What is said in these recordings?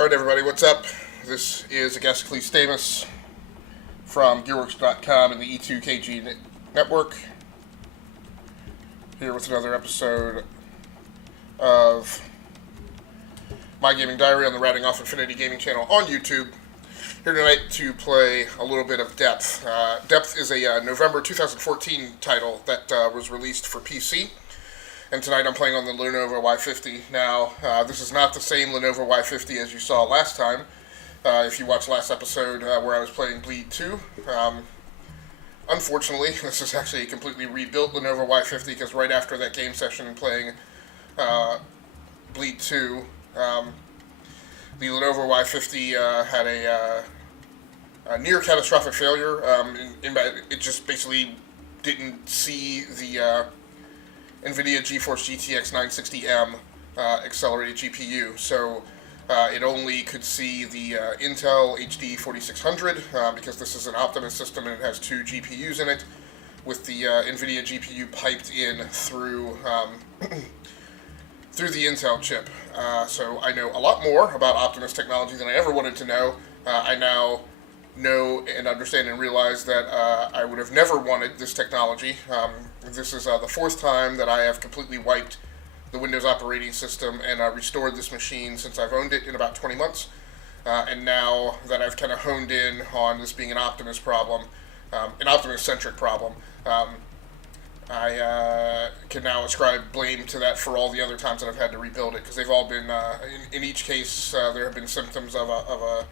Alright everybody, what's up? This is Agasicles Stamus from GearWorks.com and the E2KG network, here with another episode of My Gaming Diary on the Ratting Off Infinity Gaming channel on YouTube. Here tonight to play a little bit of Depth. Depth is a November 2014 title that was released for PC. And tonight I'm playing on the Lenovo Y50. Now, this is not the same Lenovo Y50 as you saw last time. If you watched last episode where I was playing Bleed 2. Unfortunately, this is actually a completely rebuilt Lenovo Y50 because right after that game session and playing Bleed 2, the Lenovo Y50 had a near catastrophic failure. It just basically didn't see the nVidia GeForce GTX 960M accelerated GPU, so it only could see the Intel HD 4600 because this is an Optimus system and it has two GPUs in it, with the nVidia GPU piped in through through the Intel chip. So I know a lot more about Optimus technology than I ever wanted to know. I now know and understand and realize that I would have never wanted this technology. This is the fourth time that I have completely wiped the Windows operating system and restored this machine since I've owned it in about 20 months. And now that I've kind of honed in on this being an Optimus problem, an Optimus-centric problem, I can now ascribe blame to that for all the other times that I've had to rebuild it, because they've all been, in each case, there have been symptoms of a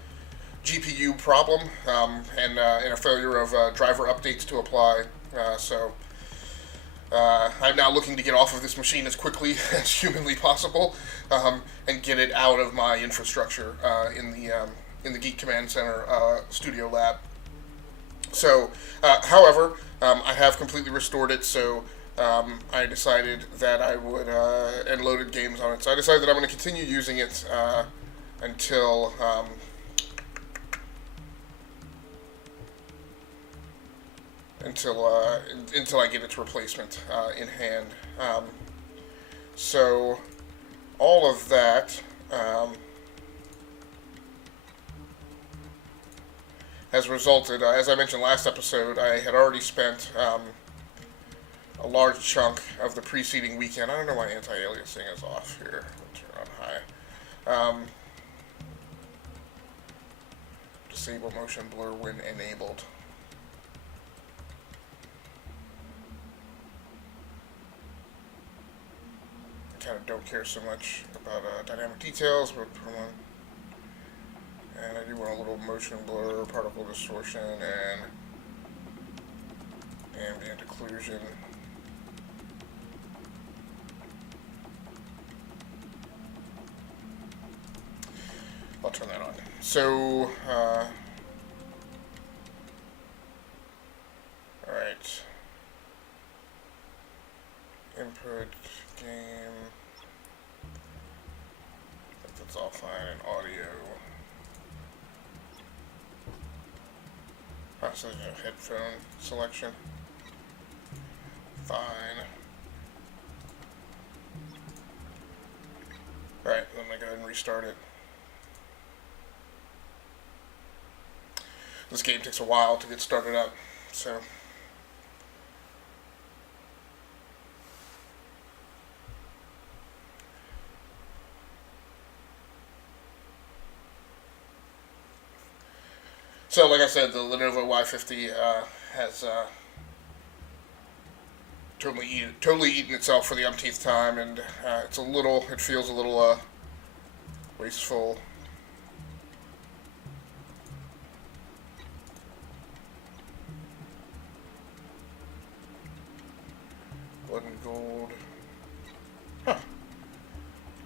GPU problem and a failure of driver updates to apply. I'm now looking to get off of this machine as quickly as humanly possible and get it out of my infrastructure in the Geek Command Center studio lab. So, however, I have completely restored it, so I decided that I would, and loaded games on it, so I decided that I'm going to continue using it until I get its replacement in hand. So all of that has resulted, as I mentioned last episode, I had already spent a large chunk of the preceding weekend. I don't know why anti-aliasing is off here. I'll turn on high. Disable motion blur when enabled. Kind of don't care so much about dynamic details, but and I do want a little motion blur, particle distortion, and ambient occlusion. I'll turn that on. So, alright. Input, game. I think that's all fine. And audio. So there's no headphone selection. Fine. Alright, I'm going to go ahead and restart it. This game takes a while to get started up, so. So, like I said, the Lenovo Y50 has totally eaten itself for the umpteenth time, and it feels a little wasteful. Blood and gold. Huh.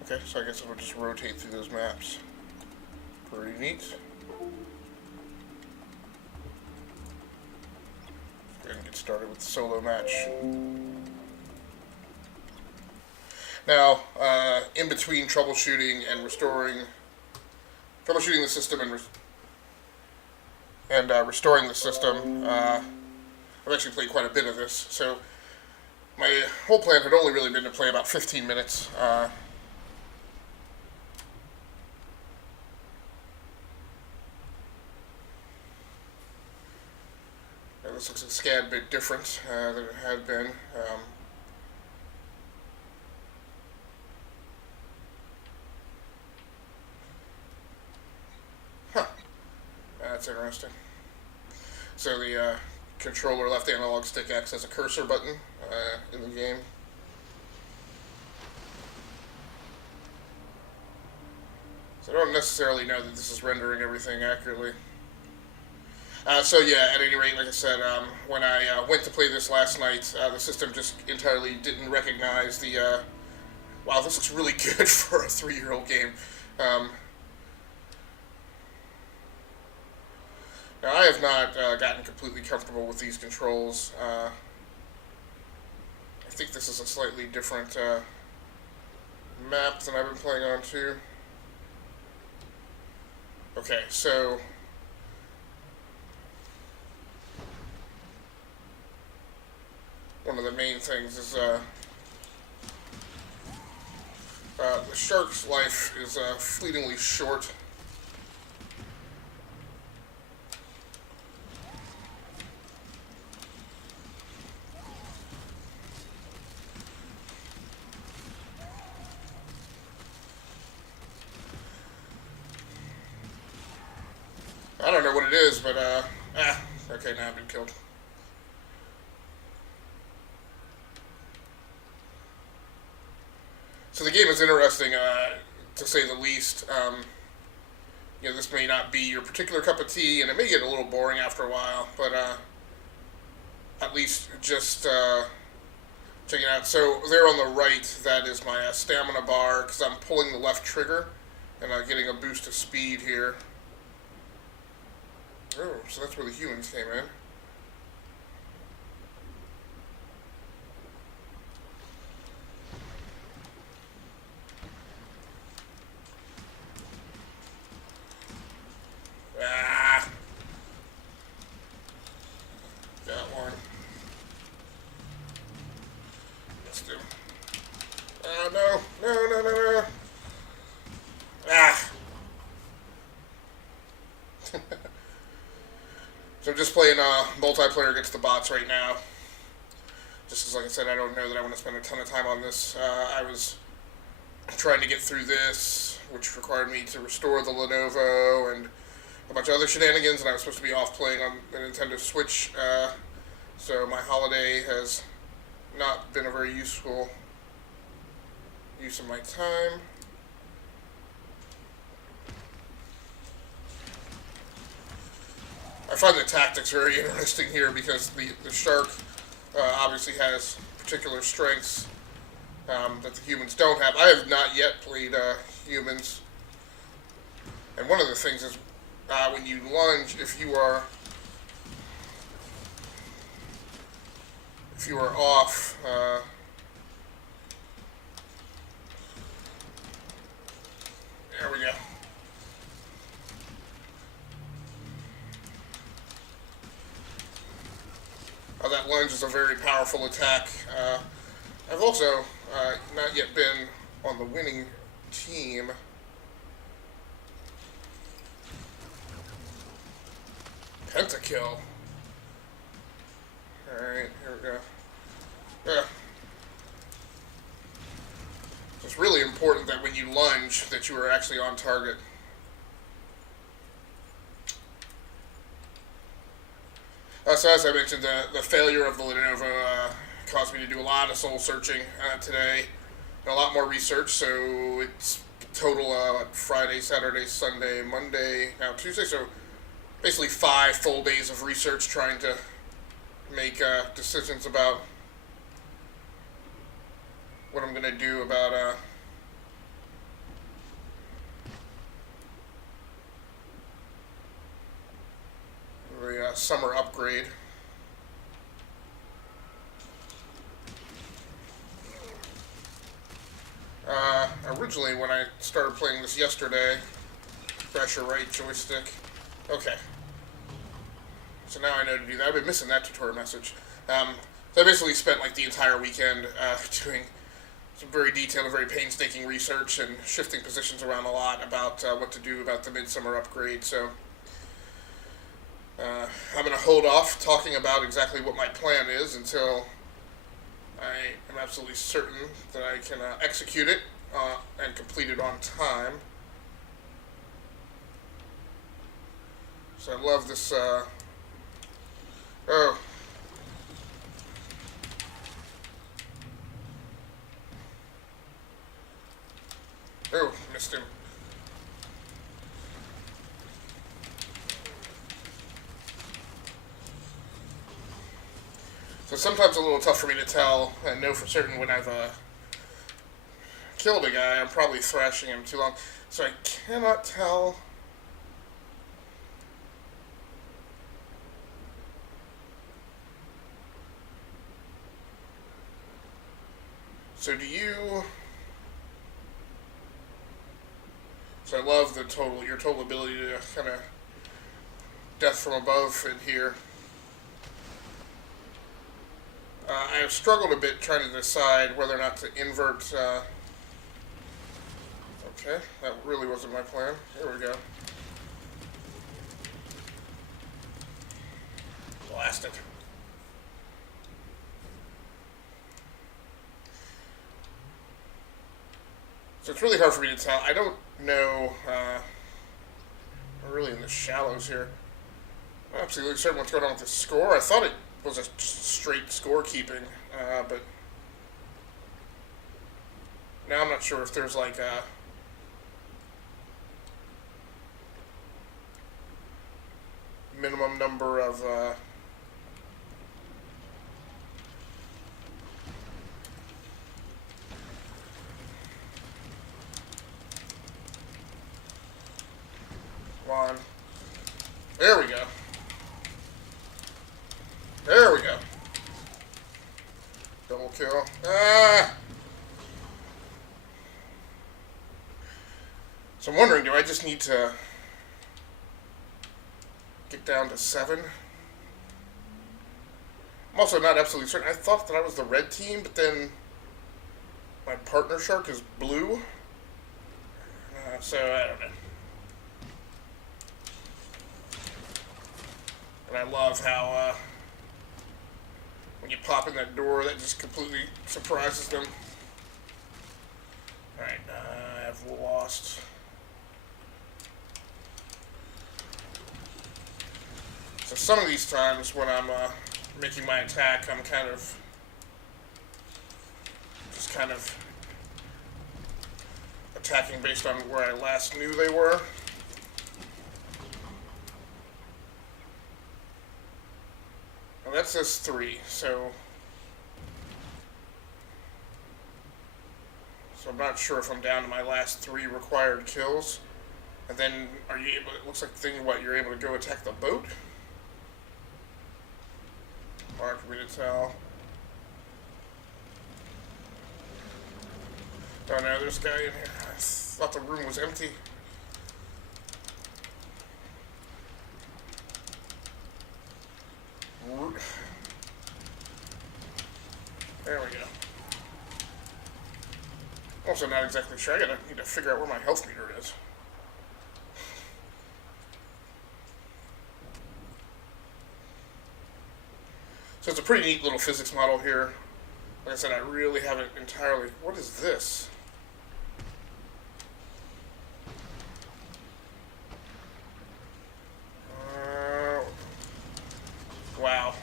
Okay, so I guess it'll just rotate through those maps. Pretty neat. And get started with the solo match. Now, in between troubleshooting the system and restoring the system, I've actually played quite a bit of this. So my whole plan had only really been to play about 15 minutes. this looks a scad bit different than it had been. Huh, that's interesting. So the controller left analog stick acts as a cursor button in the game. So I don't necessarily know that this is rendering everything accurately. So yeah, at any rate, like I said, when I went to play this last night, the system just entirely didn't recognize the, wow, this looks really good for a 3-year-old game. Now I have not gotten completely comfortable with these controls. I think this is a slightly different map than I've been playing on too. Okay, so one of the main things is the shark's life is fleetingly short. I don't know what it is, but okay, now I've been killed. So the game is interesting, to say the least. You know, this may not be your particular cup of tea, and it may get a little boring after a while, but at least just check it out. So there on the right, that is my stamina bar, because I'm pulling the left trigger, and I'm getting a boost of speed here. Oh, so that's where the humans came in. Ah! Got one. Let's do. Oh, no. No, no, no, no. Ah! So I'm just playing multiplayer against the bots right now. Just as, like I said, I don't know that I want to spend a ton of time on this. I was trying to get through this, which required me to restore the Lenovo and a bunch of other shenanigans, and I was supposed to be off playing on the Nintendo Switch. So my holiday has not been a very useful use of my time. I find the tactics very interesting here because the shark obviously has particular strengths that the humans don't have. I have not yet played humans, and one of the things is when you lunge, if you are off, there we go. That lunge is a very powerful attack. I've also not yet been on the winning team. Pentakill. Alright, here we go. Yeah. It's really important that when you lunge that you are actually on target. So as I mentioned, the failure of the Lenovo caused me to do a lot of soul searching today, and a lot more research, so it's total Friday, Saturday, Sunday, Monday, now Tuesday, so basically 5 full days of research trying to make decisions about what I'm going to do about the summer upgrade. Originally, when I started playing this yesterday, pressure right joystick. Okay. So now I know to do that. I've been missing that tutorial message. So I basically spent like the entire weekend doing some very detailed and very painstaking research and shifting positions around a lot about what to do about the midsummer upgrade. So I'm going to hold off talking about exactly what my plan is until I am absolutely certain that I can execute it and complete it on time. So I love this. Oh. Oh, missed him. So sometimes a little tough for me to tell and know for certain when I've killed a guy. I'm probably thrashing him too long. So I cannot tell. So do you... So I love the your total ability to kind of death from above in here. I have struggled a bit trying to decide whether or not to invert. Okay, that really wasn't my plan. Here we go. Blast it. So it's really hard for me to tell. I don't know. We're really in the shallows here. I'm not absolutely certain what's going on with the score. I thought it was just straight scorekeeping, but now I'm not sure if there's like a minimum number of come on. There we go. There we go. Double kill. Ah! So I'm wondering, do I just need to get down to 7? I'm also not absolutely certain. I thought that I was the red team, but then my partner shark is blue. So I don't know. And I love how when you pop in that door, that just completely surprises them. Alright, I've lost. So some of these times when I'm making my attack, I'm just kind of attacking based on where I last knew they were. Well, that says 3, so I'm not sure if I'm down to my last 3 required kills. And then, are you able? It looks like the thing. What, you're able to go attack the boat? Hard for me to tell. Oh no, there's a guy in here. I thought the room was empty. There we go. Also not exactly sure. I need to figure out where my health meter is. So it's a pretty neat little physics model here. Like I said, I really haven't entirely... What is this? Wow.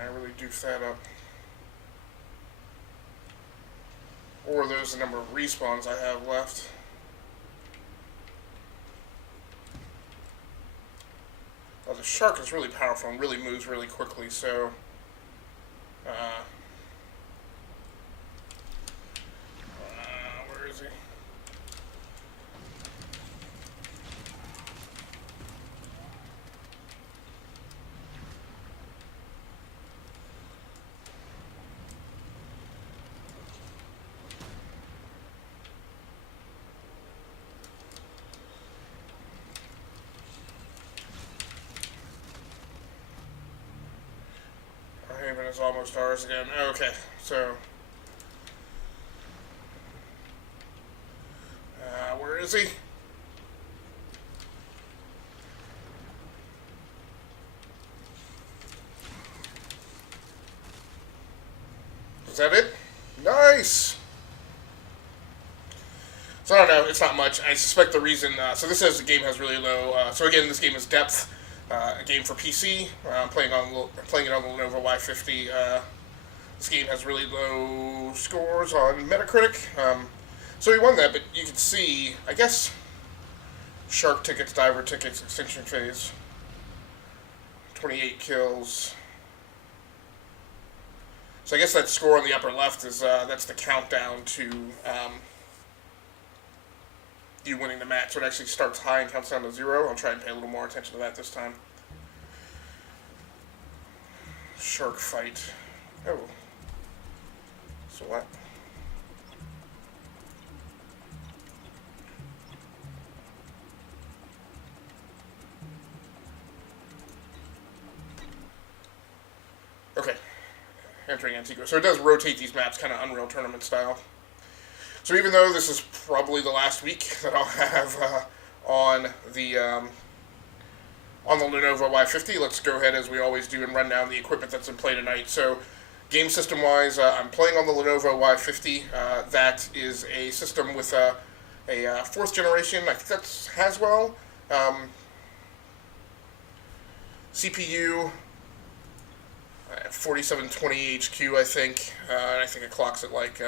I really doofed that up. Or there's the number of respawns I have left. Oh, the shark is really powerful and really moves really quickly, so... where is he? Haven is almost ours again. Okay, so... where is he? that it? Nice! So I don't know, it's not much. I suspect the reason, so this says the game has really low, so again, this game is Depth, a game for PC. Playing it on the Lenovo Y50. This game has really low scores on Metacritic. So we won that, but you can see, I guess, Shark Tickets, Diver Tickets, Extinction Phase. 28 kills. So I guess that score on the upper left is, that's the countdown to you winning the match. So it actually starts high and counts down to 0. I'll try and pay a little more attention to that this time. Shark fight. Oh. So what? Okay. Entering Antigua. So it does rotate these maps kind of Unreal Tournament style. So even though this is probably the last week that I'll have on the Lenovo Y50, let's go ahead as we always do and run down the equipment that's in play tonight. So game system wise, I'm playing on the Lenovo Y50. That is a system with a 4th generation, I think that's Haswell CPU. 4720 HQ, I think. I think it clocks at like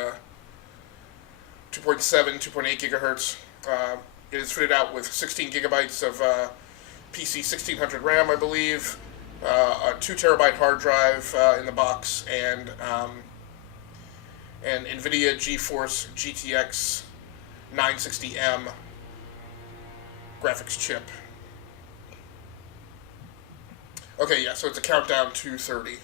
2.7, 2.8 gigahertz. It is fitted out with 16 gigabytes of PC 1600 RAM, I believe, a 2 terabyte hard drive in the box, and an nVidia GeForce GTX 960M graphics chip. Okay, yeah, so it's a countdown to 30.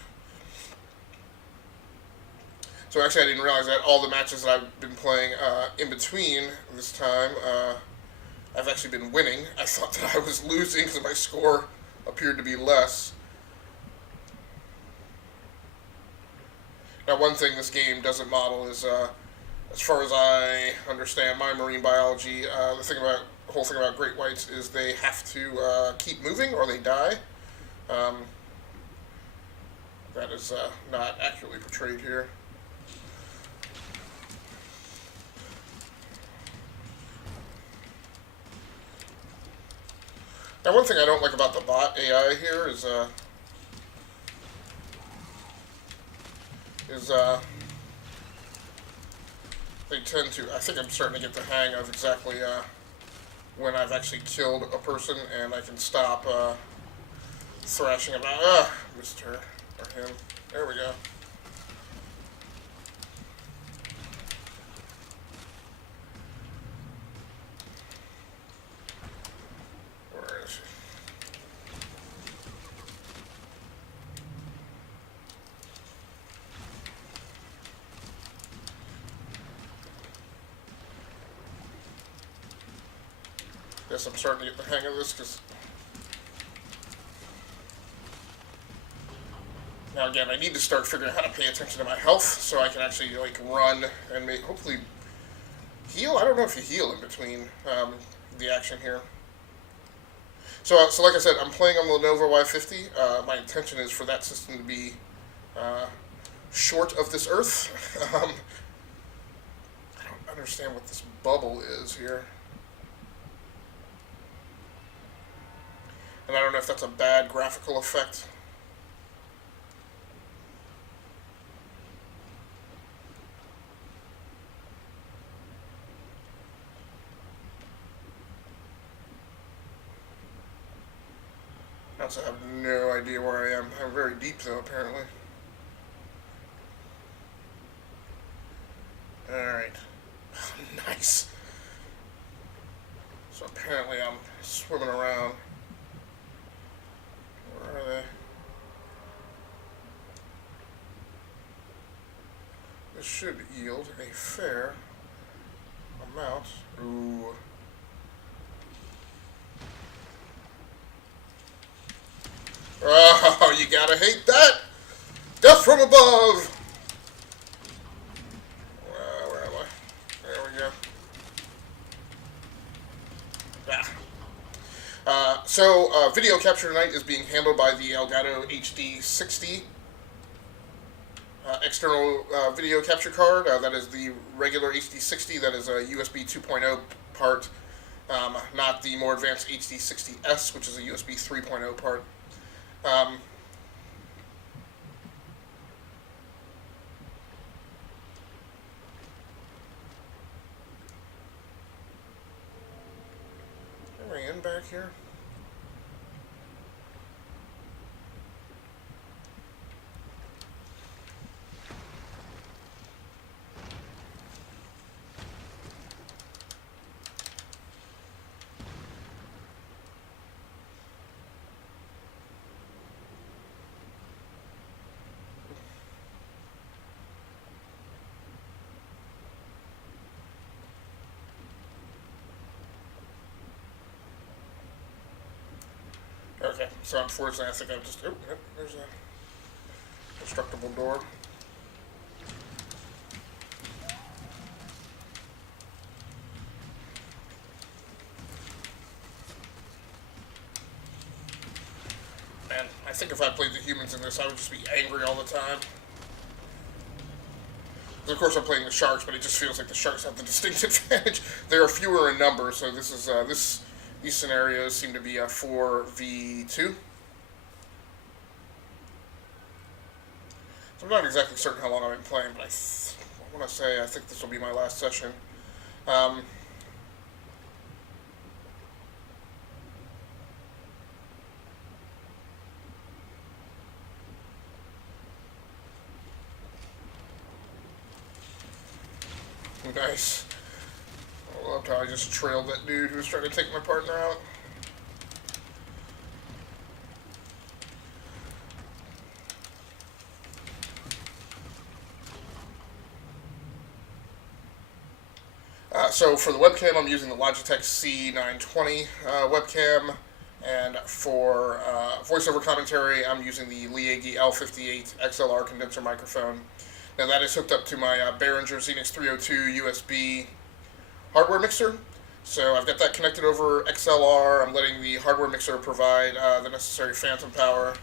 So actually I didn't realize that all the matches that I've been playing in between this time, I've actually been winning. I thought that I was losing because my score appeared to be less. Now one thing this game doesn't model is, as far as I understand my marine biology, the whole thing about great whites is they have to keep moving or they die. That is not accurately portrayed here. Now, one thing I don't like about the bot AI here is they tend to, I think I'm starting to get the hang of exactly when I've actually killed a person, and I can stop thrashing about, missed her, or him. There we go. Where is she? Guess I'm starting to get the hang of this, because now again, I need to start figuring out how to pay attention to my health so I can actually like run and hopefully heal. I don't know if you heal in between the action here. So like I said, I'm playing on the Lenovo Y50. My intention is for that system to be short of this Earth. I don't understand what this bubble is here. And I don't know if that's a bad graphical effect. I also have no idea where I am. I'm very deep though, apparently. Alright. Nice. So apparently I'm swimming around. Where are they? This should yield a fair amount. Ooh. Oh, you gotta hate that! Death from above! Where am I? There we go. Video capture tonight is being handled by the Elgato HD 60 external video capture card. That is the regular HD60. That is a USB 2.0 part, not the more advanced HD60S, which is a USB 3.0 part. Am I in back here? Okay, so unfortunately I think I've just... Oh, there's a destructible door. Man, I think if I played the humans in this, I would just be angry all the time. Of course I'm playing the sharks, but it just feels like the sharks have the distinct advantage. There are fewer in number, so this is, these scenarios seem to be 4v2. So I'm not exactly certain how long I've been playing, but I want to say I think this will be my last session. Nice. I loved how I just trailed that dude who was trying to take my partner out. So for the webcam, I'm using the Logitech C920 webcam, and for voiceover commentary, I'm using the Lenovo L58 XLR condenser microphone. Now that is hooked up to my Behringer Xenix 302 USB hardware mixer. So I've got that connected over XLR. I'm letting the hardware mixer provide the necessary phantom power.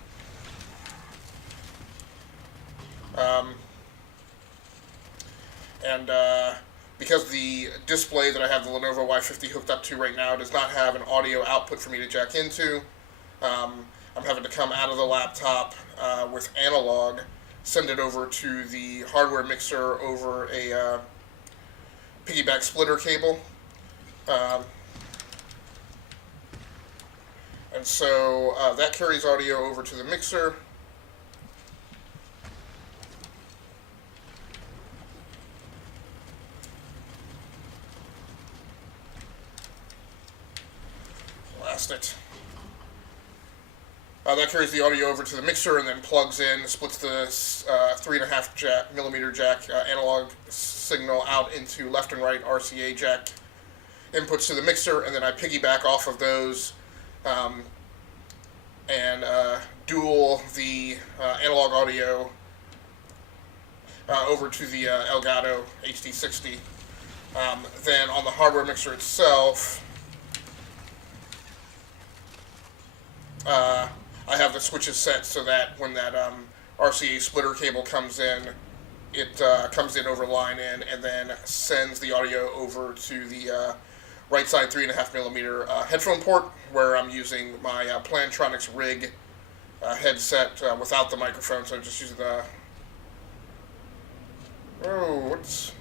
Because the display that I have the Lenovo Y50 hooked up to right now does not have an audio output for me to jack into, I'm having to come out of the laptop with analog, send it over to the hardware mixer over a piggyback splitter cable. And so that carries audio over to the mixer. Blast it. That carries the audio over to the mixer and then plugs in, splits the 3.5 millimeter jack analog signal out into left and right RCA jack inputs to the mixer, and then I piggyback off of those and dual the analog audio over to the Elgato HD60. Then on the hardware mixer itself, I have the switches set so that when that RCA splitter cable comes in, it comes in over line in and then sends the audio over to the right side 3.5 millimeter headphone port, where I'm using my Plantronics Rig headset without the microphone, so I'm just using the... Oh, what's...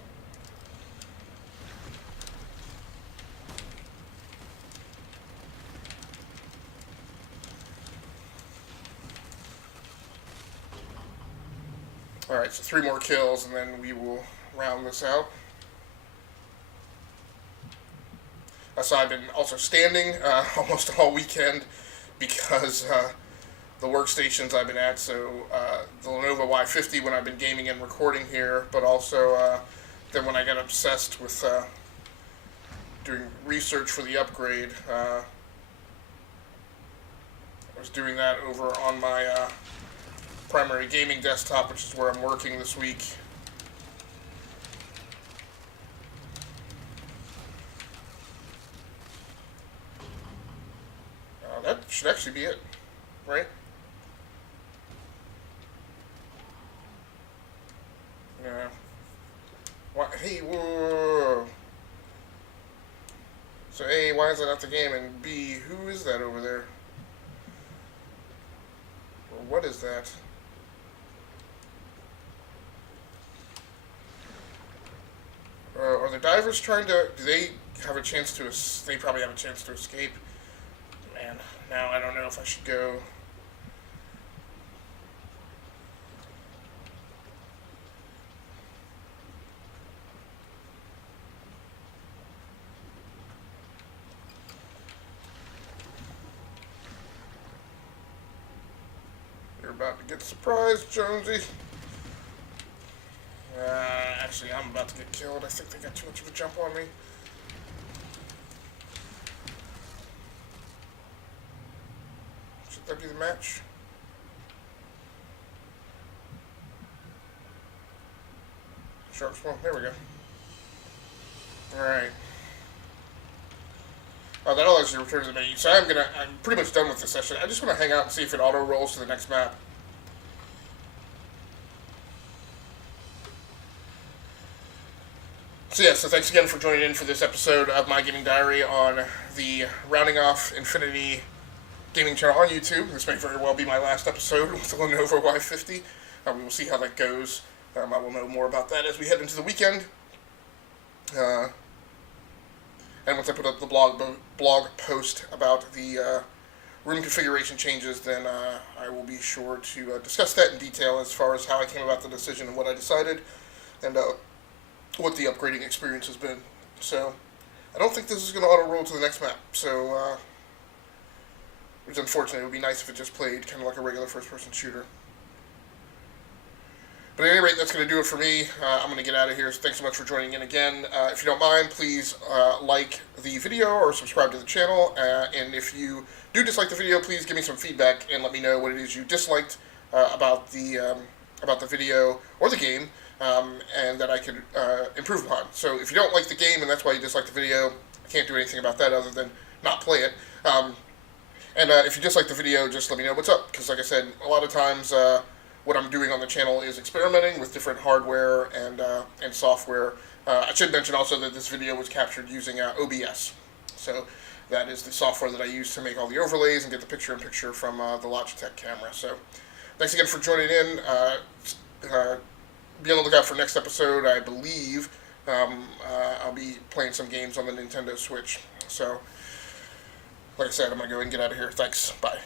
Alright, so 3 more kills and then we will round this out. So I've been also standing almost all weekend because the workstations I've been at, so the Lenovo Y50 when I've been gaming and recording here, but also then when I got obsessed with doing research for the upgrade, I was doing that over on my primary gaming desktop, which is where I'm working this week. That should actually be it, right? is that not the game? And B, who is that over there? Or what is that? Are the divers trying to... Do they have a chance to... They probably have a chance to escape. Man, now I don't know if I should go... You're about to get surprised, Jonesy. Actually, I'm about to get killed. I think they got too much of a jump on me. Should that be the match? Shark spawn. There we go. Alright. Oh, that allows you to return to the menu. So I'm pretty much done with this session. I just want to hang out and see if it auto rolls to the next map. So yeah, so thanks again for joining in for this episode of My Gaming Diary on the Rounding Off Infinity gaming channel on YouTube. This may very well be my last episode with the Lenovo Y50. We will see how that goes. I will know more about that as we head into the weekend. And once I put up the blog post about the room configuration changes, then I will be sure to discuss that in detail as far as how I came about the decision and what I decided, and what the upgrading experience has been. So, I don't think this is going to auto-roll to the next map, so, which is unfortunate. It would be nice if it just played kind of like a regular first-person shooter. But at any rate, that's going to do it for me. I'm going to get out of here, so thanks so much for joining in again. If you don't mind, please like the video or subscribe to the channel. And if you do dislike the video, please give me some feedback and let me know what it is you disliked about the video or the game, and that I could improve upon. So if you don't like the game and that's why you dislike the video, I can't do anything about that other than not play it. And if you dislike the video, just let me know what's up, because like I said, a lot of times what I'm doing on the channel is experimenting with different hardware and software. I should mention also that this video was captured using OBS. So that is the software that I use to make all the overlays and get the picture-in-picture from the Logitech camera. So thanks again for joining in. Be on the lookout for next episode. I believe I'll be playing some games on the Nintendo Switch. So like I said, I'm going to go and get out of here. Thanks. Bye.